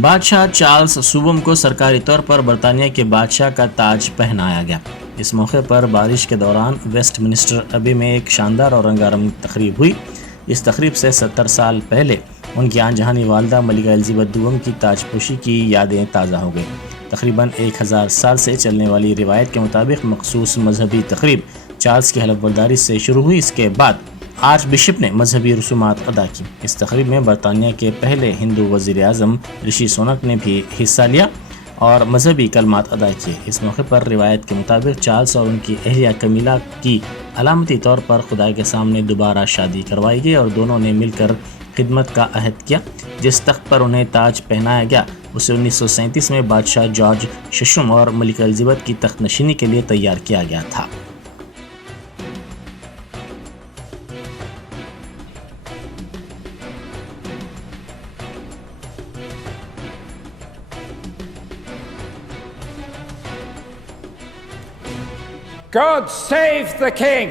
بادشاہ چارلس سووم کو سرکاری طور پر برطانیہ کے بادشاہ کا تاج پہنایا گیا۔ اس موقع پر بارش کے دوران ویسٹ منسٹر ابے میں ایک شاندار اور رنگارنگ تقریب ہوئی۔ اس تقریب سے 70 سال پہلے ان کی آن جہانی والدہ ملکہ الزبتھ دوم کی تاج پوشی کی یادیں تازہ ہو گئیں۔ تقریباً 1000 سال سے چلنے والی روایت کے مطابق مخصوص مذہبی تقریب چارلس کی حلف برداری سے شروع ہوئی۔ اس کے بعد آرچ بشپ نے مذہبی رسومات ادا کی۔ اس تقریب میں برطانیہ کے پہلے ہندو وزیر اعظم رشی سونک نے بھی حصہ لیا اور مذہبی کلمات ادا کیے۔ اس موقع پر روایت کے مطابق چارلس اور ان کی اہلیہ کمیلا کی علامتی طور پر خدا کے سامنے دوبارہ شادی کروائی گئی اور دونوں نے مل کر خدمت کا عہد کیا۔ جس تخت پر انہیں تاج پہنایا گیا اسے 1937 میں بادشاہ جارج ششم اور ملکہ الزبتھ کی تخت نشینی کے لیے تیار کیا گیا تھا۔ God save the King!